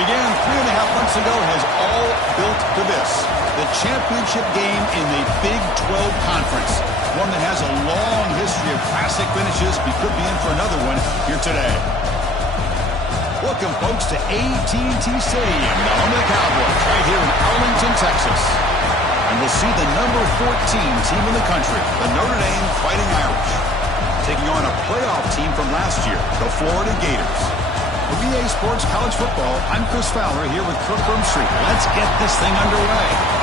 began 3.5 months ago has all built to this. The championship game in the Big 12 Conference. One that has a long history of classic finishes. We could be in for another one here today. Welcome, folks, to AT&T Stadium, the home of the Cowboys, right here in Arlington, Texas. And we'll see the number 14 team in the country, the Notre Dame Fighting Irish, taking on a playoff team from last year, the Florida Gators. For EA Sports College Football, I'm Chris Fowler here with Kirk Street. Let's get this thing underway.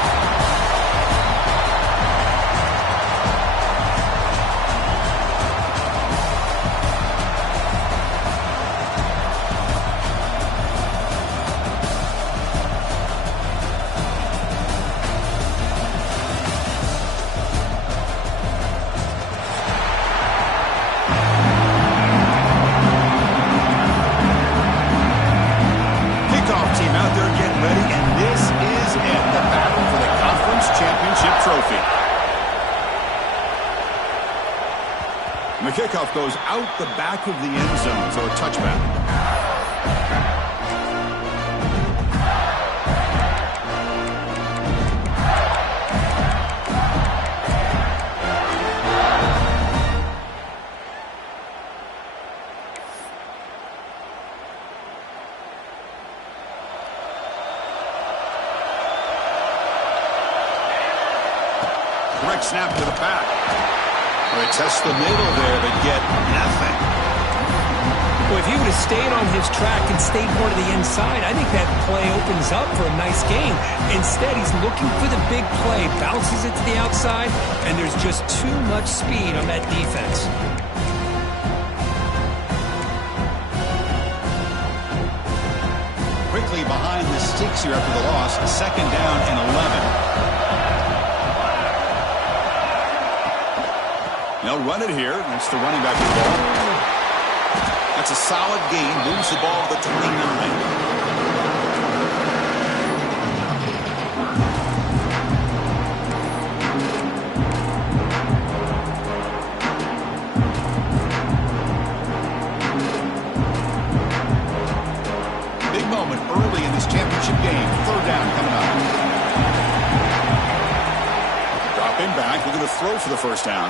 The kickoff goes out the back of the end zone, so a touchback. Direct snap to the back. They test the middle there, but get nothing. Well, if he would have stayed on his track and stayed more to the inside, I think that play opens up for a nice game. Instead, he's looking for the big play, bounces it to the outside, and there's just too much speed on that defense. Quickly behind the sticks here after the loss, 2nd down and 11. They'll run it here. That's the running back of the ball. That's a solid gain. Moves the ball to the 29. Big moment early in this championship game. 3rd down coming up. Dropping back. We're going to throw for the 1st down.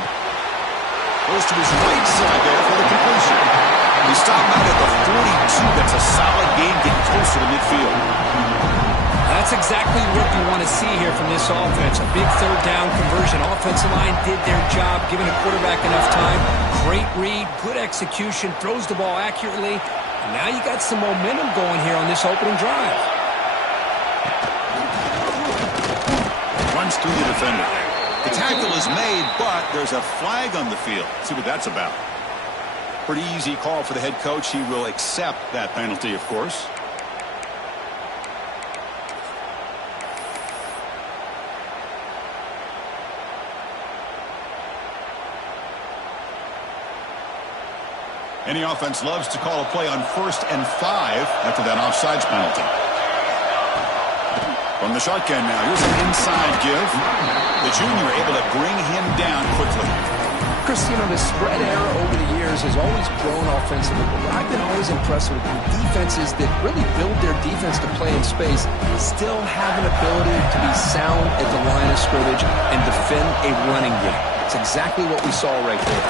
Goes to his right side there for the completion. He stopped out at the 42. That's a solid gain, getting closer to midfield. That's exactly what you want to see here from this offense. A big 3rd down conversion. Offensive line did their job, giving a quarterback enough time. Great read, good execution, throws the ball accurately. And now you got some momentum going here on this opening drive. Runs through the defender. The tackle is made, but there's a flag on the field. Let's see what that's about. Pretty easy call for the head coach. He will accept that penalty, of course. Any offense loves to call a play on 1st and 5 after that offsides penalty. From the shotgun now, here's an inside give. The junior able to bring him down quickly. Chris, you know, the spread era over the years has always grown offensively, but I've been always impressed with defenses that really build their defense to play in space, still have an ability to be sound at the line of scrimmage and defend a running game. It's exactly what we saw right there.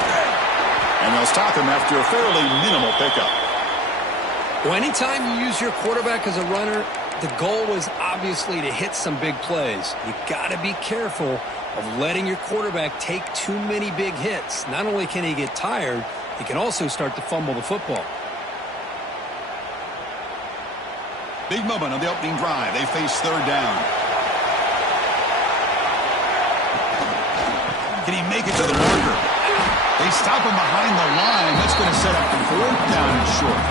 And they'll stop him after a fairly minimal pickup. Well, anytime you use your quarterback as a runner, the goal is obviously to hit some big plays. You got to be careful of letting your quarterback take too many big hits. Not only can he get tired, he can also start to fumble the football. Big moment on the opening drive. They face 3rd down. Can he make it to the marker? They stop him behind the line. That's going to set up 4th down and short.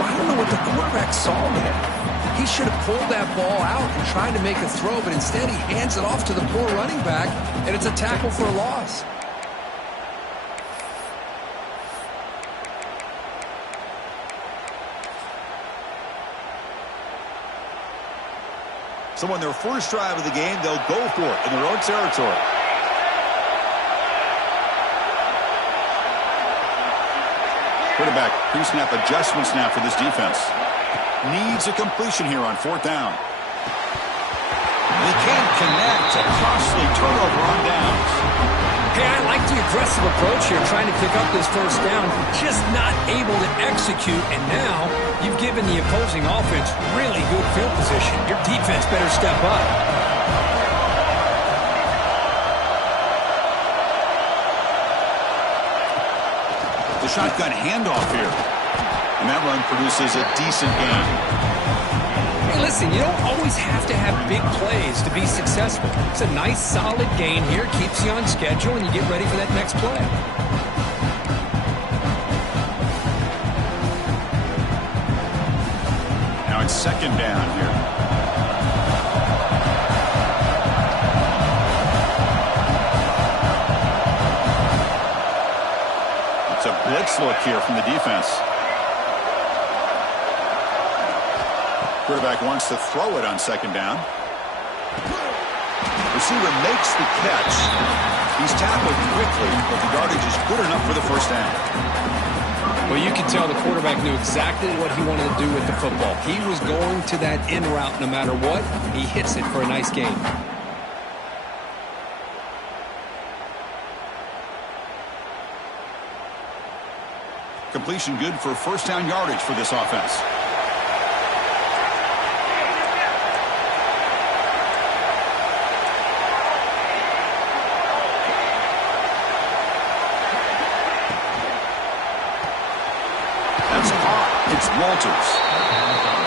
I don't know what the quarterback saw there. He should have pulled that ball out and tried to make a throw, but instead he hands it off to the poor running back, and it's a tackle for a loss. So on their first drive of the game, they'll go for it in their own territory. Quarterback pre-snap adjustments now for this defense. Needs a completion here on 4th down. They can't connect. A costly turnover on downs. Hey, I like the aggressive approach here, trying to pick up this first down, just not able to execute, and now you've given the opposing offense really good field position. Your defense better step up. The shotgun handoff here. And that run produces a decent gain. Hey, listen, you don't always have to have big plays to be successful. It's a nice, solid gain here. Keeps you on schedule, and you get ready for that next play. Now it's 2nd down here. It's a blitz look here from the defense. Quarterback wants to throw it on 2nd down. Receiver makes the catch. He's tackled quickly, but the yardage is good enough for the first down. Well, you can tell the quarterback knew exactly what he wanted to do with the football. He was going to that in route no matter what. He hits it for a nice gain. Completion good for first down yardage for this offense. That's caught. It's Walters.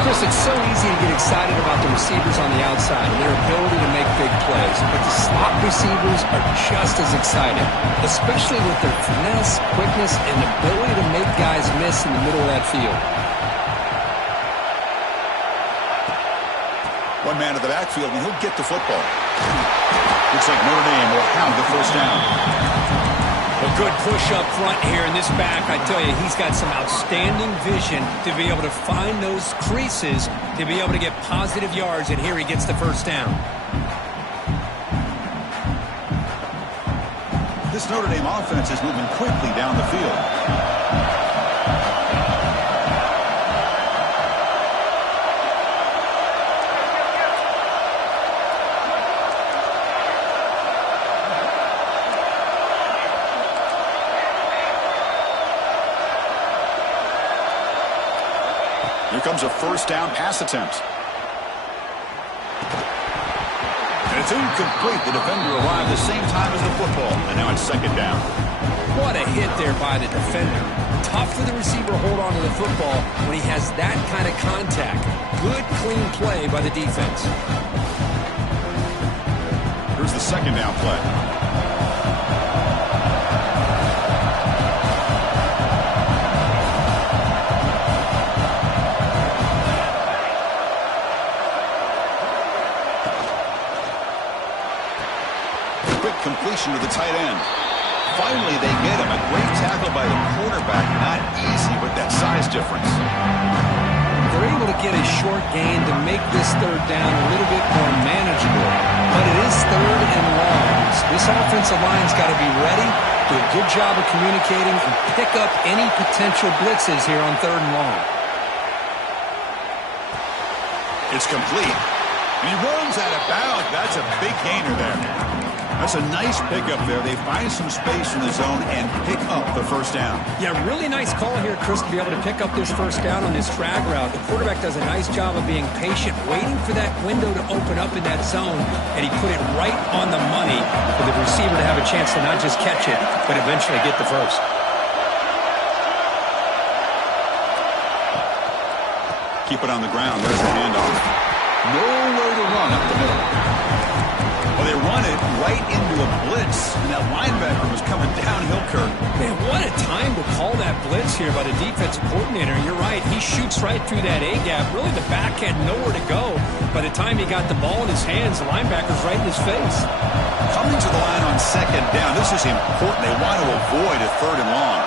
Chris, it's so easy to get excited about the receivers on the outside and their ability to make big plays, but the slot receivers are just as exciting, especially with their finesse, quickness, and ability to make guys miss in the middle of that field. One man to the backfield, and he'll get the football. Looks like Notre Dame will have the first down. A good push up front here in this back. I tell you, he's got some outstanding vision to be able to find those creases, to be able to get positive yards, and here he gets the first down. This Notre Dame offense is moving quickly down the field. Here comes a first down pass attempt. And it's incomplete. The defender arrived the same time as the football. And now it's 2nd down. What a hit there by the defender. Tough for the receiver to hold on to the football when he has that kind of contact. Good, clean play by the defense. Here's the 2nd down play. Completion to the tight end. Finally, they get him. A great tackle by the quarterback. Not easy with that size difference. They're able to get a short gain to make this 3rd down a little bit more manageable. But it is 3rd and long. So this offensive line's got to be ready, do a good job of communicating, and pick up any potential blitzes here on 3rd and long. It's complete. And he runs out of bounds. That's a big gainer there. That's a nice pickup there. They find some space in the zone and pick up the first down. Yeah, really nice call here, Chris, to be able to pick up this first down on this drag route. The quarterback does a nice job of being patient, waiting for that window to open up in that zone, and he put it right on the money for the receiver to have a chance to not just catch it, but eventually get the first. Keep it on the ground. There's the handoff. Nowhere to run up the middle. Well, they run it right into a blitz, and that linebacker was coming downhill, Kirk. Man, what a time to call that blitz here by the defensive coordinator. You're right. He shoots right through that A-gap. Really, the back had nowhere to go. By the time he got the ball in his hands, the linebacker's right in his face. Coming to the line on 2nd down. This is important. They want to avoid a 3rd and long.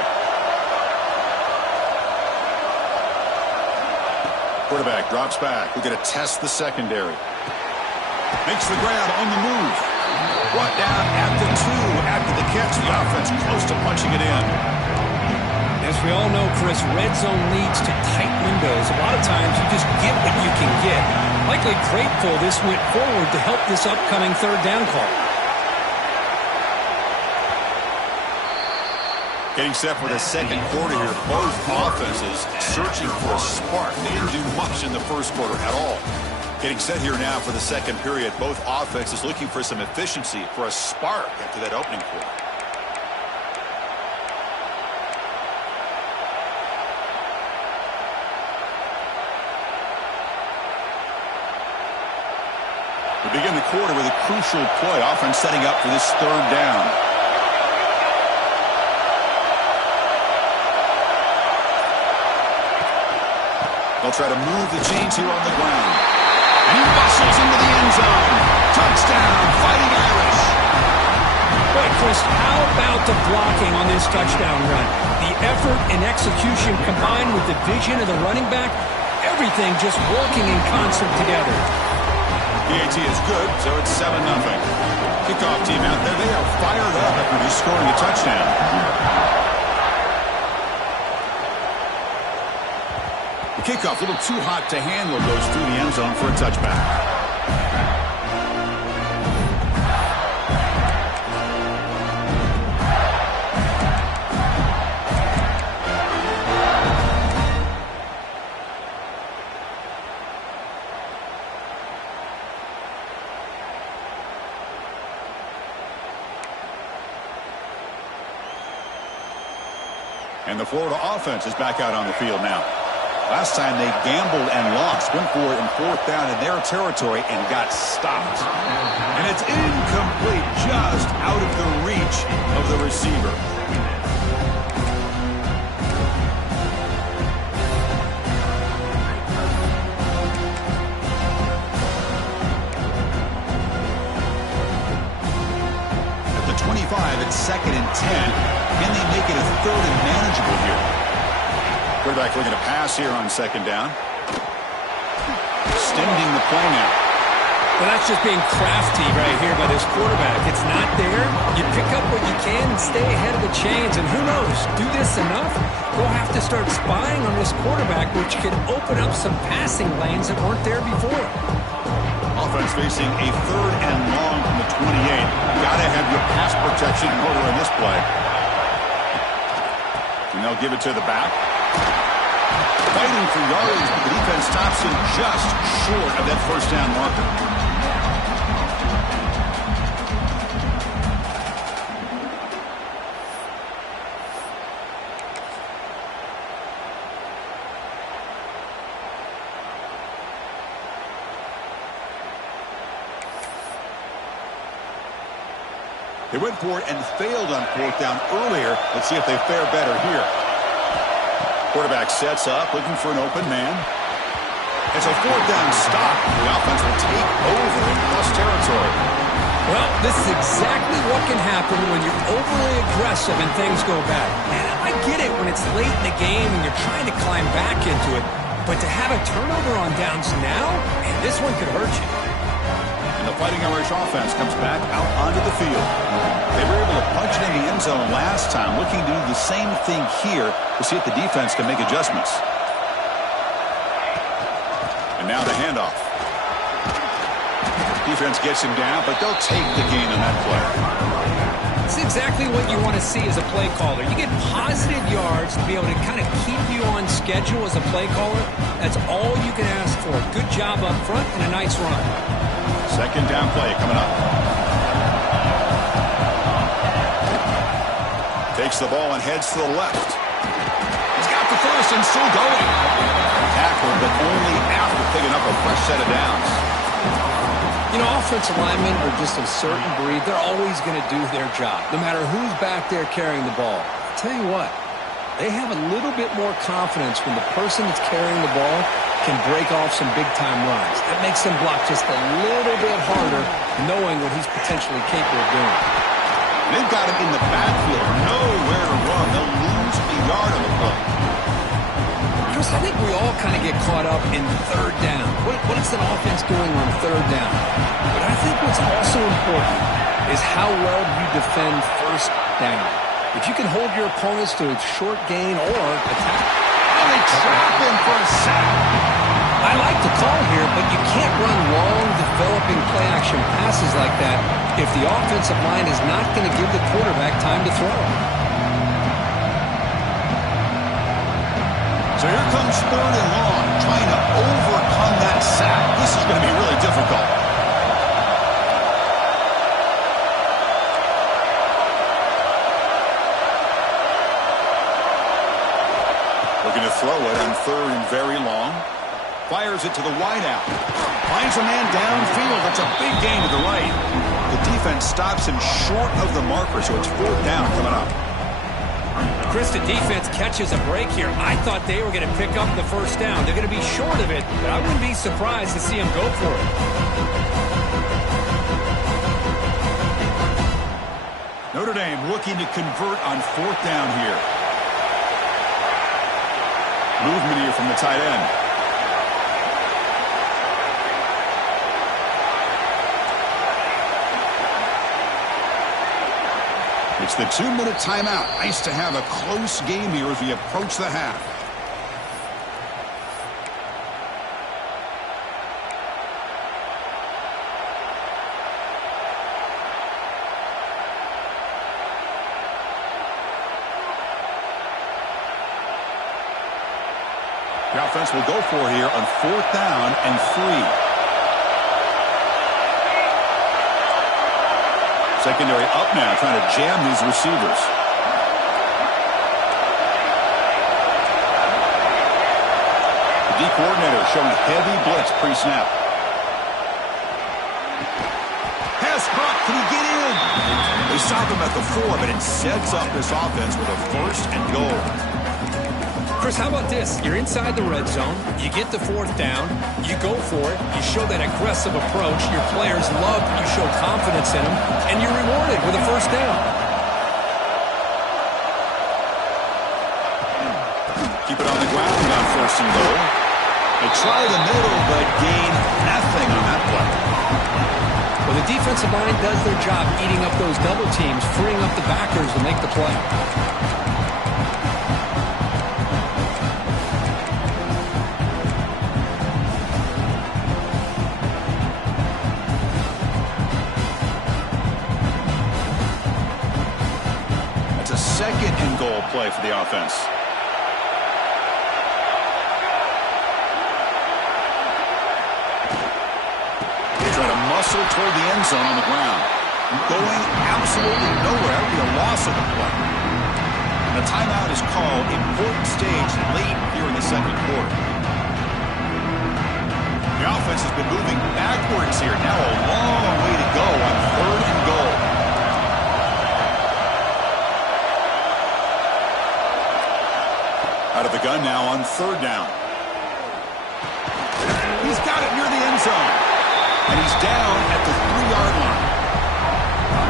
Quarterback drops back. We're going to test the secondary. Makes the grab on the move. Brought down at the 2 after the catch. The offense close to punching it in. As we all know, Chris, red zone leads to tight windows. A lot of times you just get what you can get. Likely grateful this went forward to help this upcoming third down call. Getting set for the second quarter here. Both offenses searching for a spark. They didn't do much in the first quarter at all. Getting set here now for the second period. Both offenses looking for some efficiency, for a spark after that opening quarter. We begin the quarter with a crucial play. Offense setting up for this third down. They'll try to move the chains here on the ground. And he bustles into the end zone. Touchdown, Fighting Irish. Boy, Chris, how about the blocking on this touchdown run? The effort and execution combined with the vision of the running back, everything just working in concert together. PAT is good, so it's 7-0. Kickoff team out there, they are fired up after just scoring a touchdown. Kickoff, a little too hot to handle, goes through the end zone for a touchback. And the Florida offense is back out on the field now. Last time they gambled and lost. Went for it in fourth down in their territory and got stopped. And it's incomplete, just out of the reach of the receiver. At the 25, it's 2nd and 10. Can they make it a third and manageable here? Quarterback looking to pass here on second down. Extending the play now. Well, that's just being crafty right here by this quarterback. It's not there. You pick up what you can and stay ahead of the chains. And who knows, do this enough, we'll have to start spying on this quarterback, which could open up some passing lanes that weren't there before. Offense facing a third and long from the 28. Gotta have your pass protection in order in this play. And they'll give it to the back. Fighting for yards, but the defense stops him just short of that first down marker. They went for it and failed on fourth down earlier. Let's see if they fare better here. Quarterback sets up, looking for an open man. It's a fourth down stop. The offense will take over in plus territory. Well, this is exactly what can happen when you're overly aggressive and things go bad. And I get it when it's late in the game and you're trying to climb back into it. But to have a turnover on downs now, man, this one could hurt you. And the Fighting Irish offense comes back out onto the field. They were able to punch it in the end zone last time, looking to do the same thing here to see if the defense can make adjustments. And now the handoff. Defense gets him down, but they'll take the gain on that play. It's exactly what you want to see as a play caller. You get positive yards to be able to kind of keep you on schedule as a play caller. That's all you can ask for. Good job up front and a nice run. Second down play coming up. Takes the ball and heads to the left. He's got the first and still going. Tackled, but only after picking up a fresh set of downs. You know, offensive linemen are just a certain breed. They're always going to do their job, no matter who's back there carrying the ball. I'll tell you what, they have a little bit more confidence when the person that's carrying the ball can break off some big-time runs. That makes them block just a little bit harder, knowing what he's potentially capable of doing. They've got him in the backfield, nowhere to run. They'll lose a yard on the play. Chris, I think we all kind of get caught up in third down. What is an offense doing on third down? But I think what's also important is how well you defend first down. If you can hold your opponents to a short gain or attack. And they trap him for a sack. I like the call here, but you can't run long, developing play-action passes like that if the offensive line is not going to give the quarterback time to throw. So here comes 3rd and long, trying to overcome that sack. This is going to be really difficult. Looking to throw it on 3rd and very long. Fires it to the wideout. Finds a man downfield. That's a big gain to the right. The defense stops him short of the marker, so it's 4th down coming up. Chris, the defense catches a break here. I thought they were going to pick up the 1st down. They're going to be short of it, but I wouldn't be surprised to see him go for it. Notre Dame looking to convert on 4th down here. Movement here from the tight end. It's the 2-minute timeout. Nice to have a close game here as we approach the half. The offense will go for here on 4th down and 3. Secondary up now, trying to jam these receivers. The D coordinator showing heavy blitz pre-snap. Pass caught. Can he get in? They stop him at the 4, but it sets up this offense with a 1st and goal. Chris, how about this? You're inside the red zone. You get the 4th down. You go for it. You show that aggressive approach. Your players love that you show confidence in them, and you're rewarded with a 1st down. Keep it on the ground on 1st and goal. They try the middle, but gain nothing on that play. Well, the defensive line does their job eating up those double teams, freeing up the backers to make the play. Second and goal play for the offense. They try to muscle toward the end zone on the ground. Going absolutely nowhere. That would be a loss of the play. And the timeout is called. Important stage late here in the 2nd quarter. The offense has been moving backwards here. Now a long way to go on 3rd and goal. Out of the gun now on 3rd down. He's got it near the end zone. And he's down at the 3-yard line.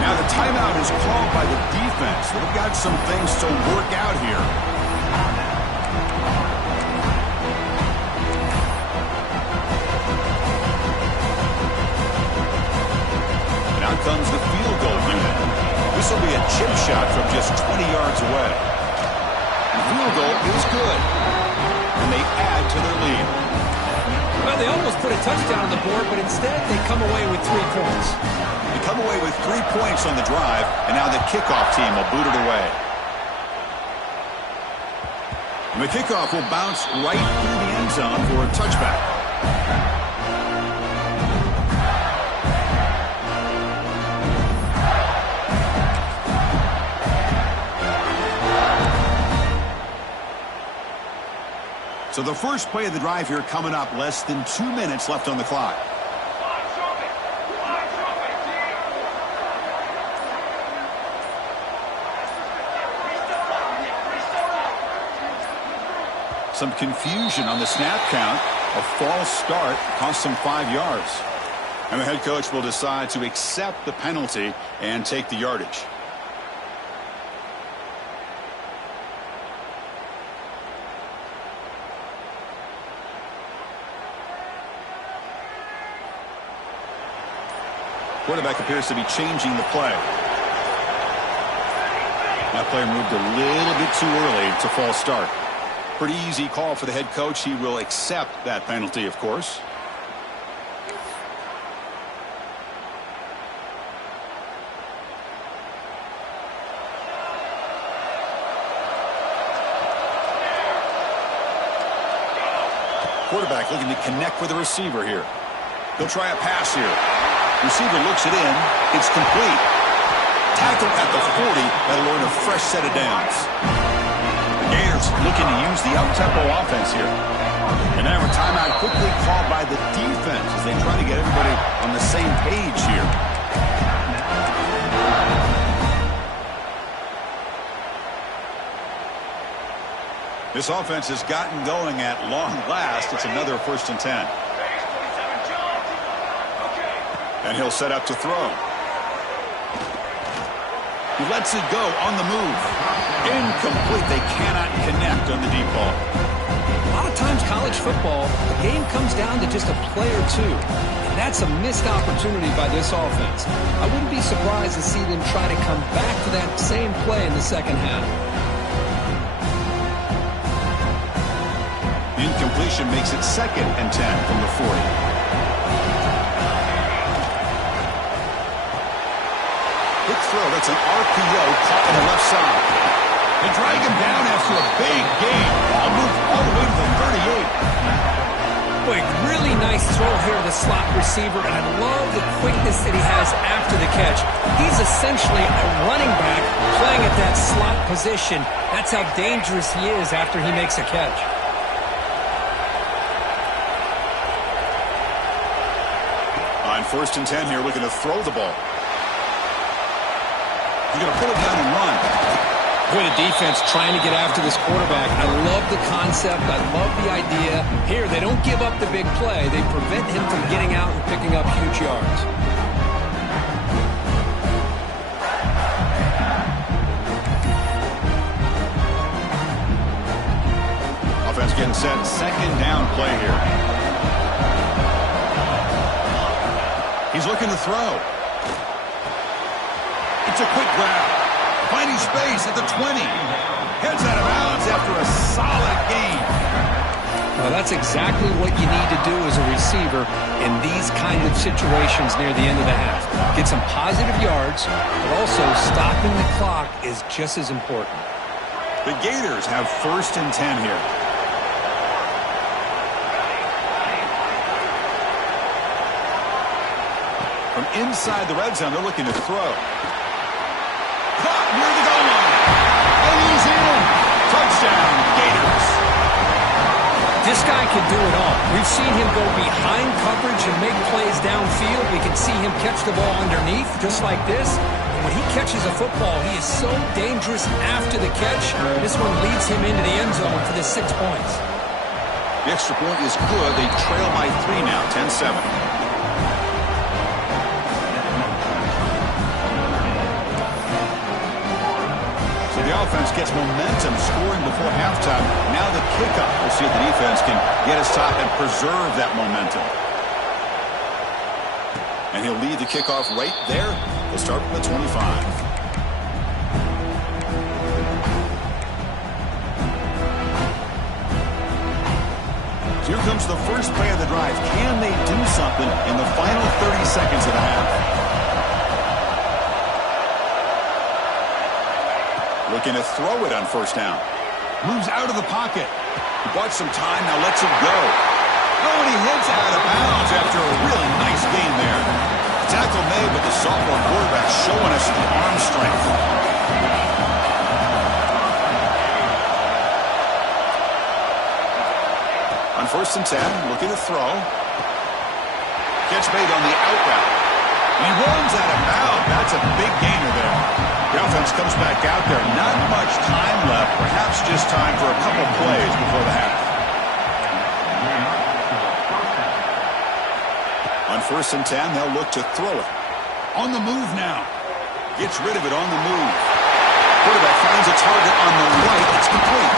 Now the timeout is called by the defense. They've got some things to work out here. And out comes the field goal unit. This will be a chip shot from just 20 yards away. Field goal is good, and they add to their lead. Well, they almost put a touchdown on the board, but instead they come away with 3 points. They come away with 3 points on the drive, and now the kickoff team will boot it away. And the kickoff will bounce right through the end zone for a touchback. So the first play of the drive here coming up, less than 2 minutes left on the clock. Some confusion on the snap count. A false start cost them 5 yards. And the head coach will decide to accept the penalty and take the yardage. Quarterback appears to be changing the play. That player moved a little bit too early. It's a false start. Pretty easy call for the head coach. He will accept that penalty, of course. Quarterback looking to connect with the receiver here. He'll try a pass here. Receiver looks it in. It's complete. Tackle at the 40. That'll earn a fresh set of downs. The Gators looking to use the up-tempo offense here. And now a timeout quickly called by the defense as they try to get everybody on the same page here. This offense has gotten going at long last. It's another 1st and 10. And he'll set up to throw. He lets it go on the move. Incomplete. They cannot connect on the deep ball. A lot of times college football, the game comes down to just a play or two. And that's a missed opportunity by this offense. I wouldn't be surprised to see them try to come back to that same play in the second half. Incompletion makes it 2nd and 10 from the 40. Quick throw. That's an RPO caught on the left side. They drag him down after a big gain. I'll move all the way to the 38. Boy, really nice throw here to the slot receiver, and I love the quickness that he has after the catch. He's essentially a running back playing at that slot position. That's how dangerous he is after he makes a catch. On 1st and 10 here, looking to throw the ball. He's going to pull it down and run. Boy, the defense trying to get after this quarterback. I love the concept. I love the idea. Here, they don't give up the big play. They prevent him from getting out and picking up huge yards. Offense getting set. 2nd down play here. He's looking to throw. It's a quick grab. Finding space at the 20. Heads out of bounds after a solid gain. Well, that's exactly what you need to do as a receiver in these kind of situations near the end of the half. Get some positive yards, but also stopping the clock is just as important. The Gators have 1st and 10 here. From inside the red zone, they're looking to throw. Caught near the goal line. And he's in. Touchdown, Gators. This guy can do it all. We've seen him go behind coverage and make plays downfield. We can see him catch the ball underneath, just like this. And when he catches a football, he is so dangerous after the catch. This one leads him into the end zone for the 6 points. The extra point is good. They trail by 3 now, 10-7. The offense gets momentum scoring before halftime. Now the kickoff. We'll see if the defense can get his top and preserve that momentum. And he'll lead the kickoff right there. We'll start from the 25. So here comes the first play of the drive. Can they do something in the final 30 seconds of the half? Looking to throw it on 1st down. Moves out of the pocket. He bought some time, now lets it go. Oh, and he heads out of bounds after a really nice gain there. Tackle made, but the sophomore quarterback showing us the arm strength. On 1st and 10, looking to throw. Catch made on the out route. And he runs out of bounds. That's a big gainer there. The offense comes back out there. Not much time left. Perhaps just time for a couple plays before the half. On 1st and 10, they'll look to throw it. On the move now. Gets rid of it on the move. Quarterback finds a target on the right. It's complete.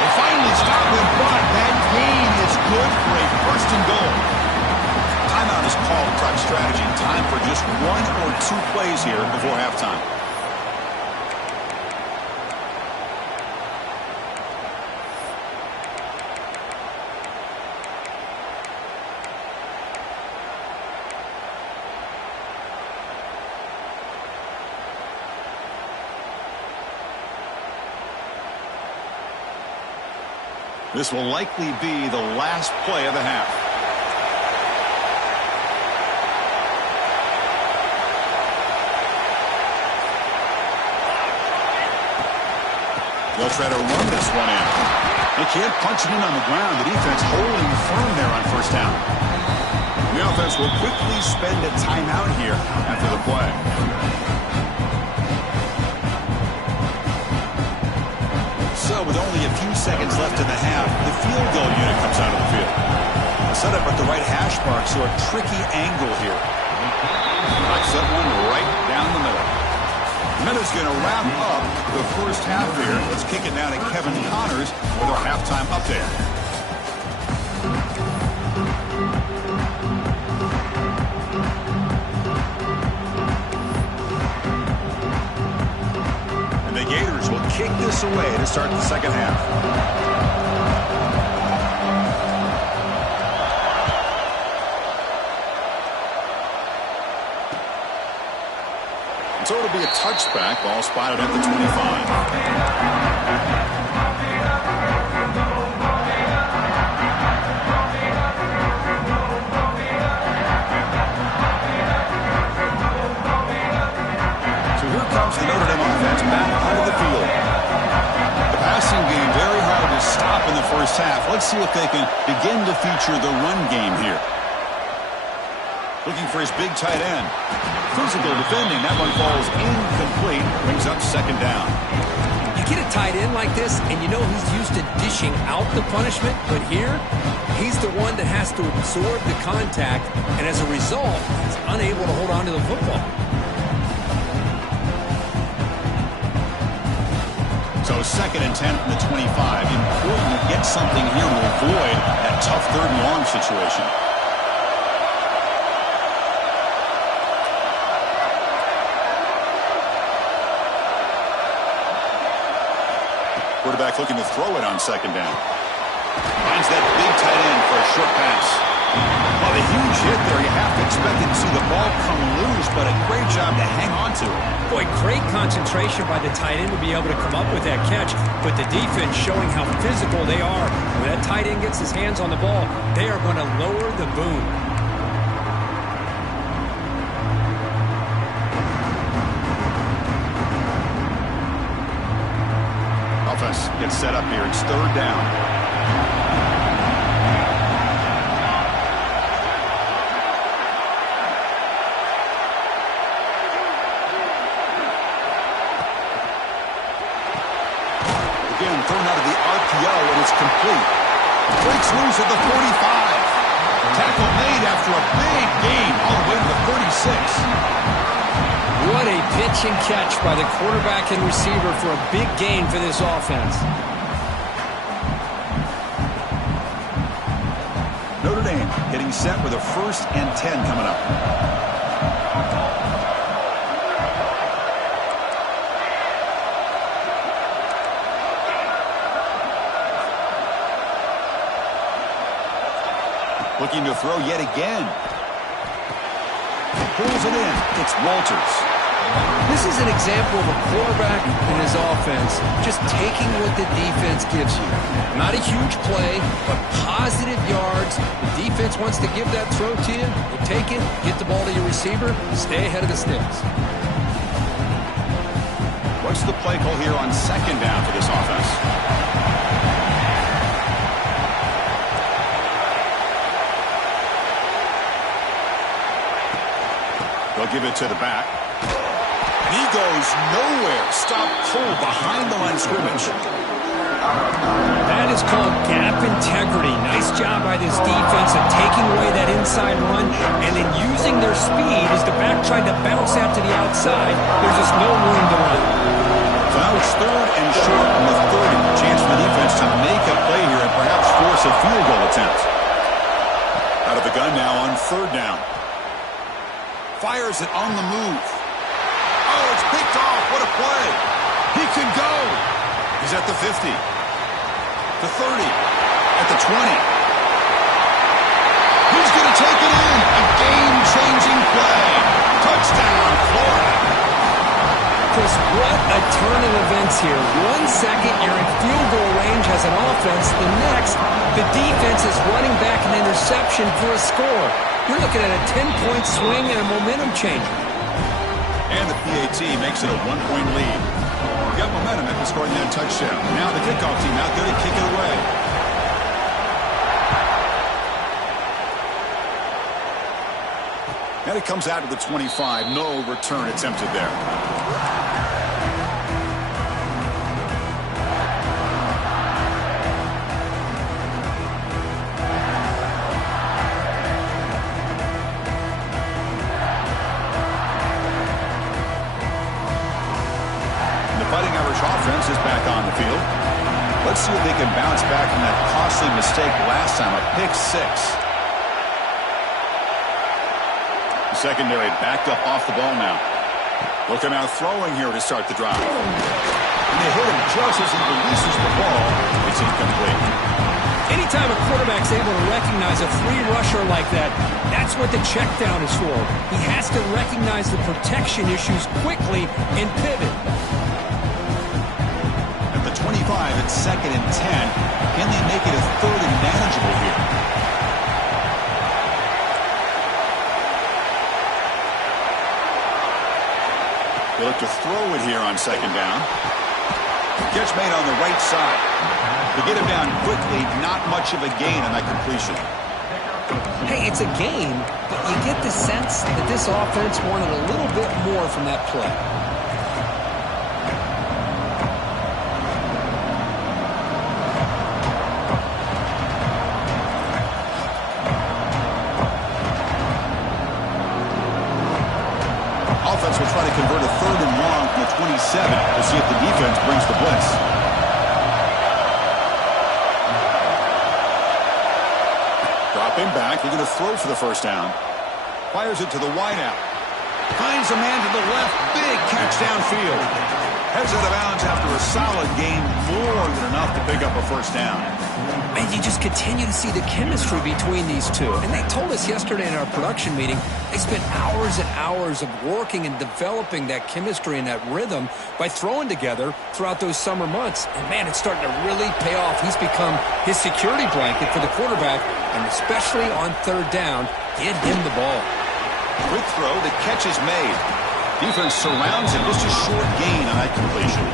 They finally stop him, but that gain is good for a 1st and goal. Timeout is called to talk strategy. Time for just 1 or 2 plays here before halftime. This will likely be the last play of the half. They'll try to run this one in. They can't punch it in on the ground. The defense holding firm there on first down. The offense will quickly spend a timeout here after the play. So with only a few seconds left in the half, the field goal unit comes out of the field. Set up at the right hash mark, so a tricky angle here. Knocks that one right down the middle. The minute's going to wrap up the first half here. Let's kick it now to Kevin Connors with our halftime update. And the Gators will kick this away to start the second half. So it'll be a touchback. Ball spotted at the 25. So here comes the Notre Dame offense back onto the field. The passing game very hard to stop in the first half. Let's see if they can begin to feature the run game here. Looking for his big tight end. Physical defending. That one falls incomplete. Brings up second down. You get a tight end like this, and you know he's used to dishing out the punishment. But here, he's the one that has to absorb the contact, and as a result, he's unable to hold on to the football. So second and 10 from the 25. Important to get something here to avoid that tough third and long situation. Quarterback looking to throw it on second down. Finds that big tight end for a short pass. Well, a huge hit there. You have to expect to see the ball come loose, but a great job to hang on to it. Boy, great concentration by the tight end to be able to come up with that catch, but the defense showing how physical they are. When that tight end gets his hands on the ball, they are going to lower the boom. Gets set up here. It's third down. Again, thrown out of the RPO, and it's complete. Breaks loose at the 45. Tackle made after a big gain all the way to the 36. What a pitch and catch by the quarterback and receiver for a big gain for this offense. Notre Dame getting set with a 1st and 10 coming up. Looking to throw yet again. Pulls it in. It's Walters. This is an example of a quarterback in his offense just taking what the defense gives you. Not a huge play, but positive yards. The defense wants to give that throw to you. You take it, get the ball to your receiver, stay ahead of the sticks. What's the play call here on second down for this offense? They'll give it to the back. And he goes nowhere. Stop cold behind the line of scrimmage. That is called gap integrity. Nice job by this defense of taking away that inside run and then using their speed as the back tried to bounce out to the outside. There's just no room to run. So now it's third and short on the 30. Chance for the defense to make a play here and perhaps force a field goal attempt. Out of the gun now on third down. Fires it on the move. Oh, it's picked off. What a play. He can go. He's at the 50. The 30. At the 20. He's going to take it in. A game-changing play. Touchdown, Florida. Chris, what a turn of of events here. 1 second, you're in field goal range as an offense. The next, the defense is running back an interception for a score. You're looking at a 10-point swing and a momentum changer. And the PAT makes it a 1-point lead. Got momentum after scoring that touchdown. Now the kickoff team out there to kick it away. And it comes out to the 25. No return attempted there. Fighting Irish offense is back on the field. Let's see if they can bounce back from that costly mistake last time, a pick six. The secondary backed up off the ball now. Looking out throwing here to start the drive. And they hit him just as he releases the ball. It's incomplete. Anytime a quarterback's able to recognize a free rusher like that, that's what the check down is for. He has to recognize the protection issues quickly and pivot. 25, it's 2nd and 10. Can they make it a 3rd and manageable here? They look to throw it here on 2nd down. Catch made on the right side. To get him down quickly, not much of a gain on that completion. Hey, it's a gain, but you get the sense that this offense wanted a little bit more from that play. Will try to convert a 3rd and long from the 27 to see if the defense brings the blitz. Dropping back, they're going to throw for the 1st down. Fires it to the wideout. Finds a man to the left. Big catch downfield. Heads out of bounds after a solid gain, more than enough to pick up a 1st down. And you just continue to see the chemistry between these two. And they told us yesterday in our production meeting, they spent hours and hours of working and developing that chemistry and that rhythm by throwing together throughout those summer months. And, man, it's starting to really pay off. He's become his security blanket for the quarterback, and especially on 3rd down, get him the ball. Quick throw, the catch is made. Defense surrounds him, just a short gain on that completion.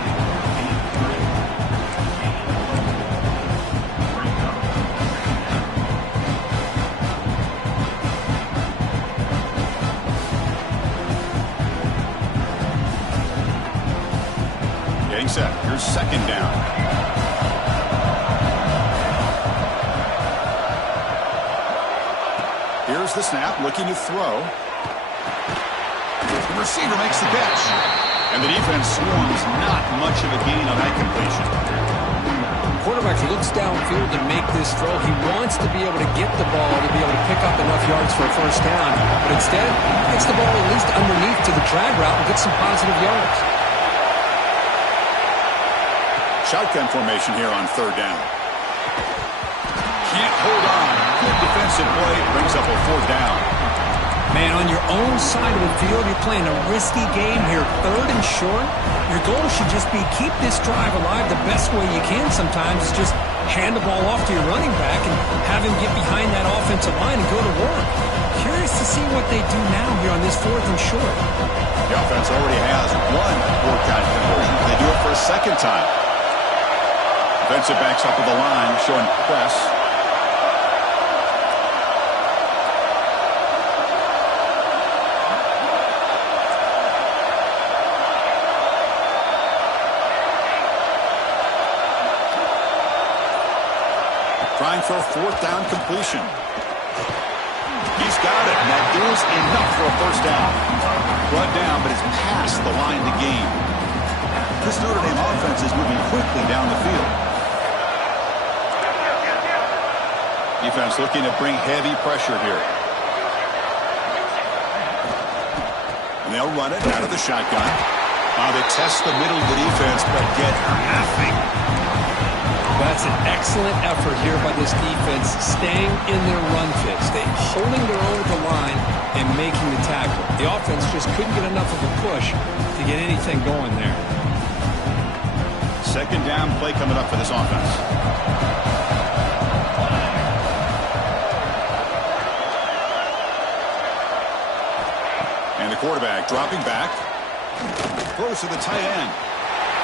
Getting set. Here's 2nd down. Here's the snap, looking to throw. The receiver makes the catch. And the defense swarms, not much of a gain on that completion. Quarterback looks downfield to make this throw. He wants to be able to get the ball to be able to pick up enough yards for a 1st down. But instead, he gets the ball at least underneath to the drag route and gets some positive yards. Shotgun formation here on 3rd down. Can't hold on. Good defensive play. Brings up a 4th down. Man, on your own side of the field, you're playing a risky game here. 3rd and short. Your goal should just be keep this drive alive the best way you can sometimes. Is just hand the ball off to your running back and have him get behind that offensive line and go to work. Curious to see what they do now here on this 4th and short. The offense already has 1 4-down conversion. They do it for a 2nd time. Defensive backs up with the line, showing press. Trying for a 4th down completion. He's got it, and that is enough for a 1st down. Brought down, but it's past the line to gain. This Notre Dame offense is moving quickly down the field. Defense looking to bring heavy pressure here. And they'll run it out of the shotgun. They test the middle of the defense, but get nothing. That's an excellent effort here by this defense, staying in their run fits. They holding their own at the line and making the tackle. The offense just couldn't get enough of a push to get anything going there. Second down play coming up for this offense. And the quarterback dropping back. Throws to the tight end.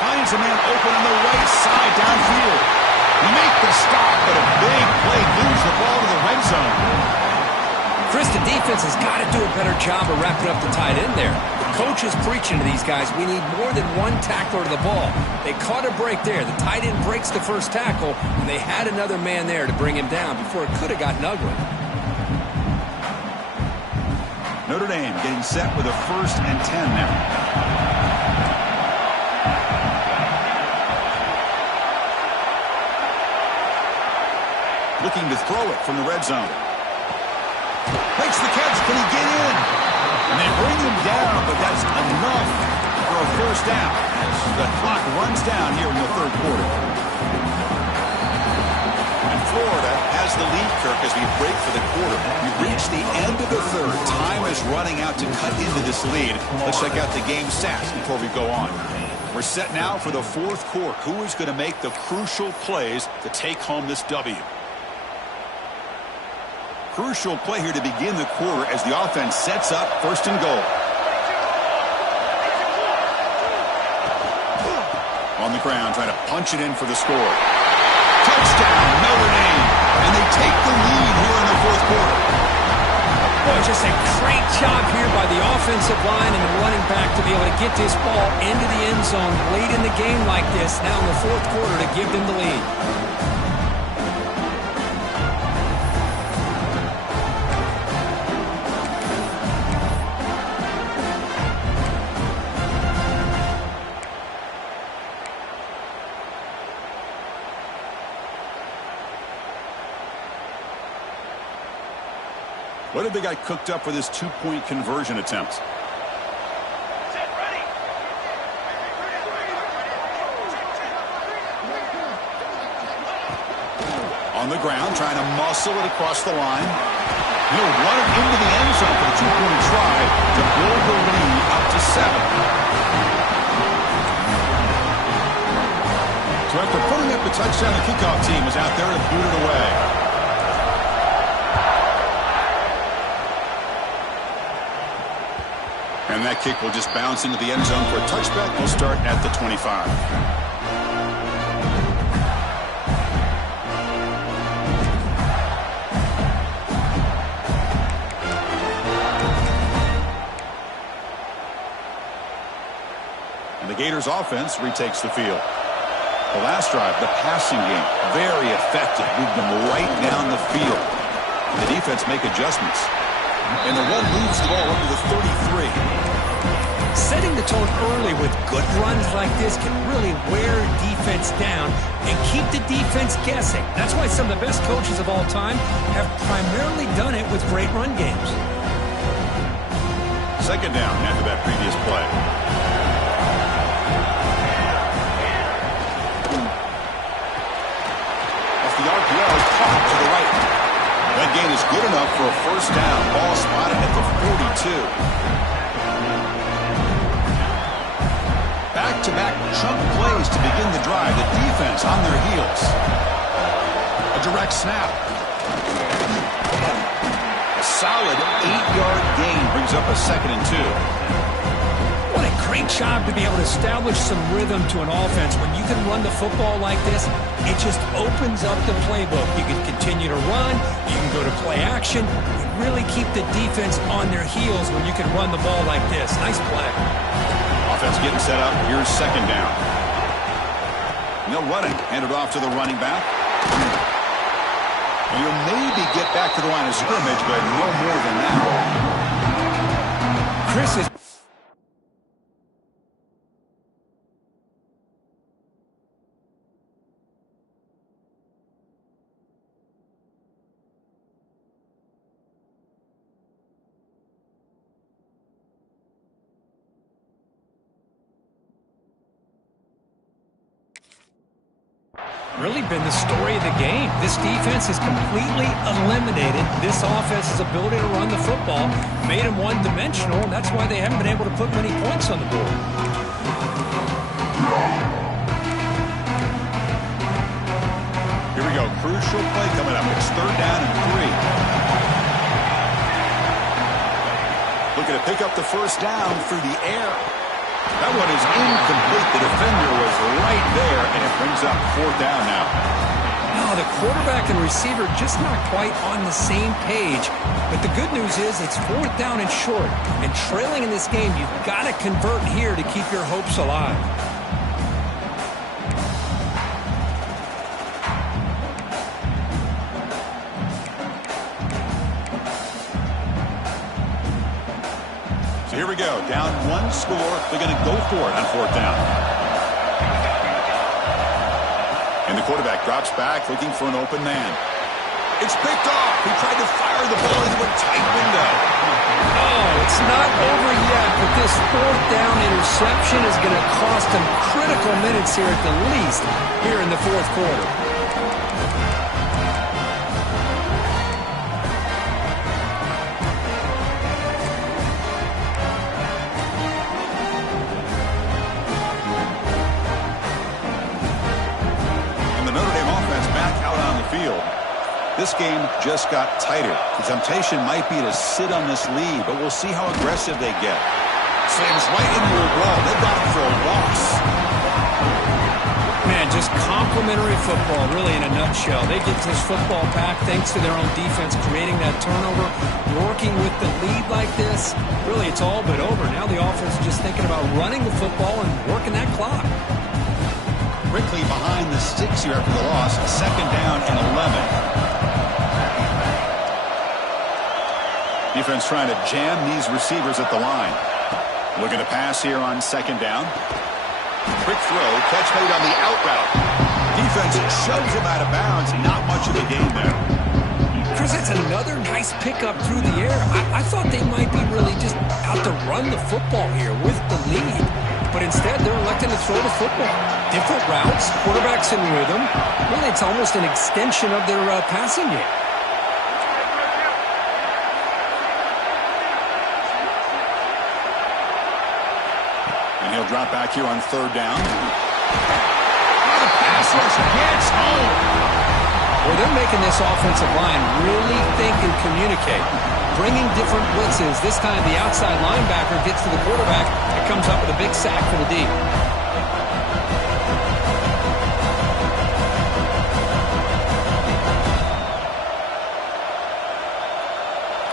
Finds a man open on the right side downfield. Make the stop, but a big play moves the ball to the red zone. Chris, the defense has got to do a better job of wrapping up the tight end there. The coach is preaching to these guys, we need more than one tackler to the ball. They caught a break there. The tight end breaks the first tackle, and they had another man there to bring him down before it could have gotten ugly. Notre Dame getting set with a 1st and 10 now. Looking to throw it from the red zone. Makes the catch. Can he get in? And they bring him down, but that's enough for a 1st down as the clock runs down here in the 3rd quarter. And Florida has the lead, Kirk, as we break for the quarter. We reach the end of the 3rd. Time is running out to cut into this lead. Let's check out the game stats before we go on. We're set now for the 4th quarter. Who is going to make the crucial plays to take home this W? Crucial play here to begin the quarter as the offense sets up 1st and goal. On the ground, trying to punch it in for the score. Touchdown, Notre Dame. And they take the lead here in the 4th quarter. Boy, just a great job here by the offensive line and the running back to be able to get this ball into the end zone late in the game like this, now in the 4th quarter, to give them the lead. What have they got cooked up for this 2-point conversion attempt? On the ground, trying to muscle it across the line. He'll run it into the end zone for the 2-point try to build the lead up to 7. So after putting up the touchdown, the kickoff team was out there to boot it away. And that kick will just bounce into the end zone for a touchback. We'll start at the 25. And the Gators offense retakes the field. The last drive, the passing game, very effective. Moved them right down the field. The defense make adjustments. And the run moves the ball up to the 33. Setting the tone early with good runs like this can really wear defense down and keep the defense guessing. That's why some of the best coaches of all time have primarily done it with great run games. 2nd down after that previous play. As the RPO is caught to the right. That gain is good enough for a 1st down. Ball spotted at the 42. Back-to-back chunk plays to begin the drive. The defense on their heels. A direct snap. A solid 8-yard gain brings up a 2nd and 2. What a great job to be able to establish some rhythm to an offense. When you can run the football like this, it just opens up the playbook. You can continue to run. You can go to play action. You really keep the defense on their heels when you can run the ball like this. Nice play. Offense getting set up. Here's 2nd down. No running. Handed off to the running back. And he'll maybe get back to the line of scrimmage, but no more than that. Chris is... really been the story of the game. This defense has completely eliminated this offense's ability to run the football, made them one-dimensional, and that's why they haven't been able to put many points on the board. we go. Crucial play coming up. It's 3rd down and 3. Looking to pick up the 1st down through the air. That one is incomplete. The defender was right there, and it brings up 4th down now. No, the quarterback and receiver just not quite on the same page. But the good news is it's 4th down and short. And trailing in this game, you've got to convert here to keep your hopes alive. So here we go. Down 1 score. They're going to go for it on 4th down. And the quarterback drops back looking for an open man. It's picked off. He tried to fire the ball into a tight window. Oh, it's not over yet, but this 4th down interception is going to cost him critical minutes here at the least here in the 4th quarter. This game just got tighter. The temptation might be to sit on this lead, but we'll see how aggressive they get. Slams right into a wall. They got him for a loss. Man, just complimentary football, really, in a nutshell. They get this football back thanks to their own defense, creating that turnover, working with the lead like this. Really, it's all but over. Now the offense is just thinking about running the football and working that clock. Quickly behind the sticks here after the loss. 2nd down and 11. Defense trying to jam these receivers at the line. Looking to pass here on 2nd down. Quick throw. Catch made on the out route. Defense shoves him out of bounds. Not much of a gain there. Chris, it's another nice pickup through the air. I thought they might be really just out to run the football here with the lead. But instead, they're electing to throw the football. Different routes, quarterbacks in rhythm. Really, it's almost an extension of their passing game. And he'll drop back here on 3rd down. Oh, the pass rush gets home. Well, they're making this offensive line really think and communicate. Bringing different blitzes. This time the outside linebacker gets to the quarterback and comes up with a big sack for the D.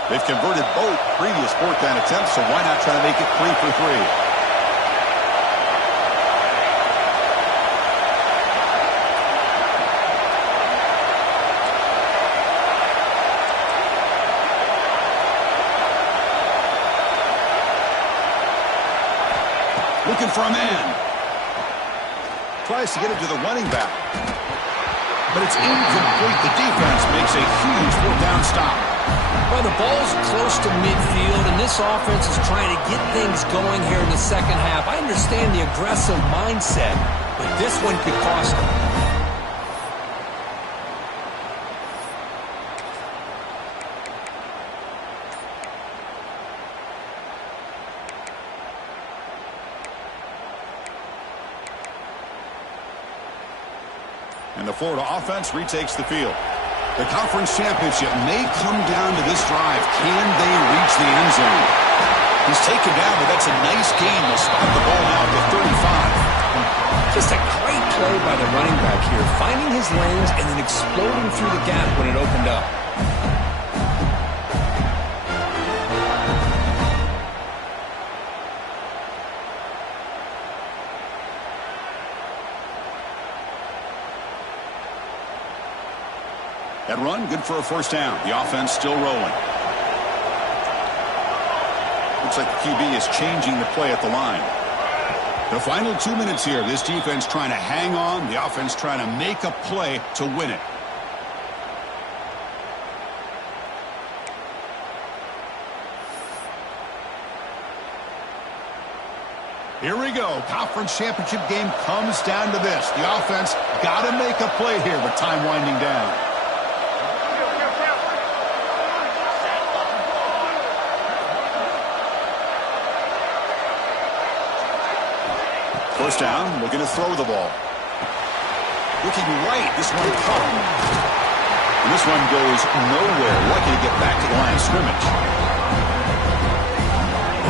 They've converted both previous 4th down attempts, so why not try to make it 3 for 3? Looking for a man. Tries to get it to the running back. But it's incomplete. The defense makes a huge 4th down stop. Well, the ball's close to midfield, and this offense is trying to get things going here in the 2nd half. I understand the aggressive mindset, but this one could cost them. And the Florida offense retakes the field. The conference championship may come down to this drive. Can they reach the end zone? He's taken down, but that's a nice gain. They'll spot the ball now at the 35. Just a great play by the running back here, finding his lanes and then exploding through the gap when it opened up. That run, good for a 1st down. The offense still rolling. Looks like the QB is changing the play at the line. The final 2 minutes here. This defense trying to hang on. The offense trying to make a play to win it. Here we go. Conference championship game comes down to this. The offense got to make a play here with time winding down. 1st down, looking to throw the ball. Looking right. This one caught. And this one goes nowhere. Lucky to get back to the line of scrimmage.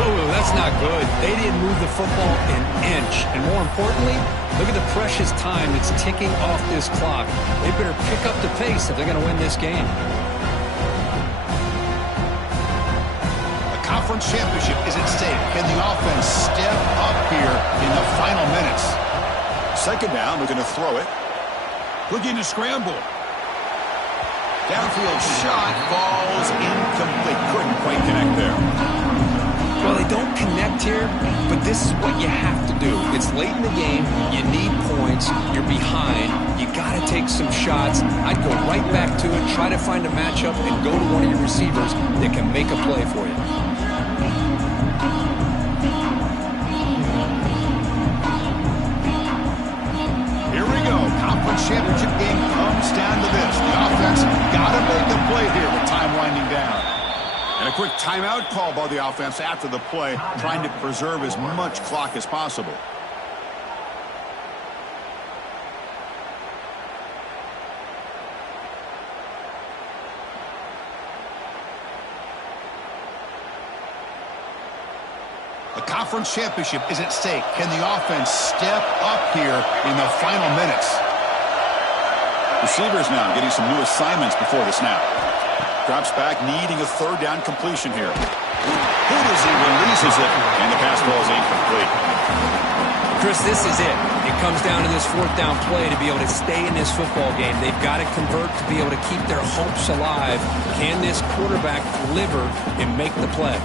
Oh, that's not good. They didn't move the football an inch. And more importantly, look at the precious time that's ticking off this clock. They better pick up the pace if they're going to win this game. A conference championship is at stake. Can the offense step up here in the final minutes? Second down, they're going to throw it. Looking to scramble. Downfield shot falls incomplete. Couldn't quite connect there. Well, they don't connect here, but this is what you have to do. It's late in the game. You need points. You're behind. You got to take some shots. I'd go right back to it, try to find a matchup, and go to one of your receivers that can make a play for you. Here we go. Conference championship game comes down to this. The offense got to make a play here with time winding down. And a quick timeout call by the offense after the play, trying to preserve as much clock as possible. A conference championship is at stake. Can the offense step up here in the final minutes? Receivers now getting some new assignments before the snap. Drops back, needing a third down completion here. Good as he releases it, and the pass ball is incomplete. Chris, this is it. It comes down to this fourth down play to be able to stay in this football game. They've got to convert to be able to keep their hopes alive. Can this quarterback deliver and make the play?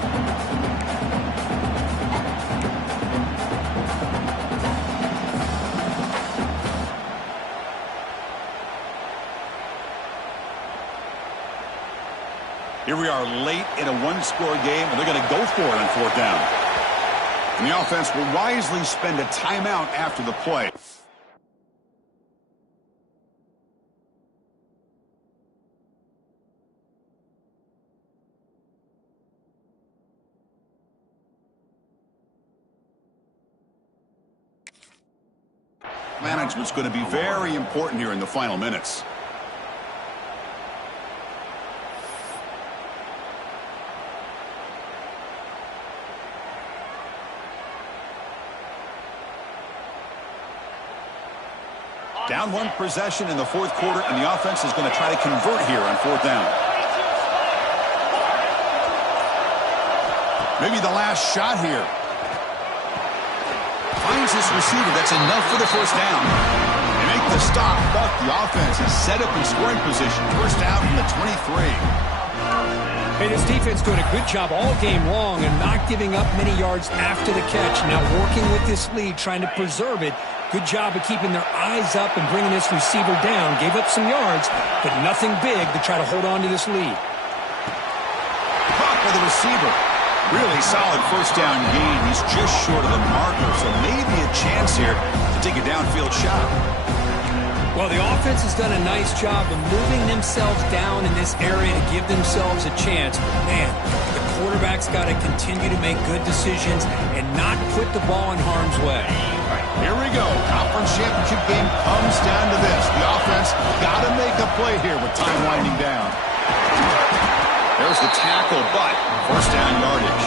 Here we are late in a one-score game, and they're going to go for it on fourth down. And the offense will wisely spend a timeout after the play. Management's going to be very important here in the final minutes. Down one possession in the fourth quarter, and the offense is going to try to convert here on fourth down. Maybe the last shot here. Finds his receiver. That's enough for the first down. They make the stop, but the offense is set up in scoring position. First down from the 23. Hey, this defense doing a good job all game long and not giving up many yards after the catch. Now working with this lead, trying to preserve it. Good job of keeping their eyes up and bringing this receiver down. Gave up some yards, but nothing big to try to hold on to this lead. Caught by the receiver. Really solid first down gain. He's just short of the marker, so maybe a chance here to take a downfield shot. Well, the offense has done a nice job of moving themselves down in this area to give themselves a chance. Man, the quarterback's got to continue to make good decisions and not put the ball in harm's way. Here we go. Conference championship game comes down to this. The offense got to make a play here with time winding down. There's the tackle, but first down yardage.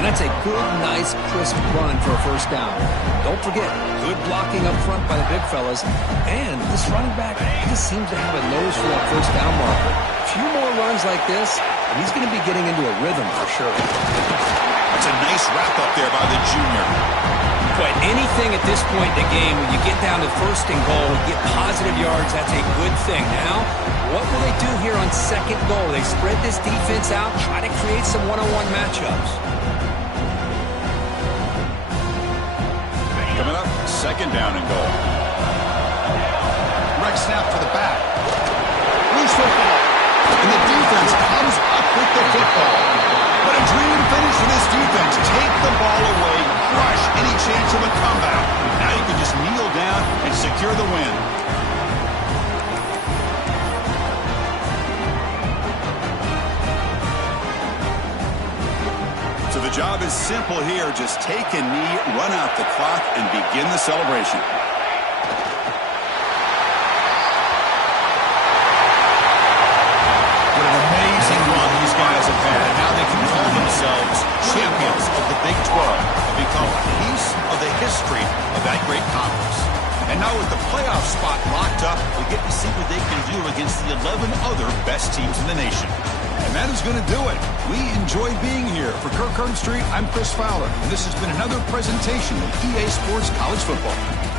And that's a good, nice, crisp run for a first down. Don't forget, good blocking up front by the big fellas. And this running back just seems to have a nose for that first down marker. A few more runs like this, and he's going to be getting into a rhythm for sure. That's a nice wrap-up there by the junior. But anything at this point in the game, when you get down to first and goal, get positive yards, that's a good thing. Now, what will they do here on second goal? They spread this defense out, try to create some one-on-one matchups. Coming up, second down and goal. Right snap to the back. Loose football. And the defense comes up with the football. What a dream finish for this defense. Take the ball away, crush any chance of a comeback. Now you can just kneel down and secure the win. So the job is simple here. Just take a knee, run out the clock, and begin the celebration. that great conference. And now with the playoff spot locked up, we get to see what they can do against the 11 other best teams in the nation. And that is going to do it. We enjoyed being here. For Kirk Street, I'm Chris Fowler, and this has been another presentation of EA Sports College Football.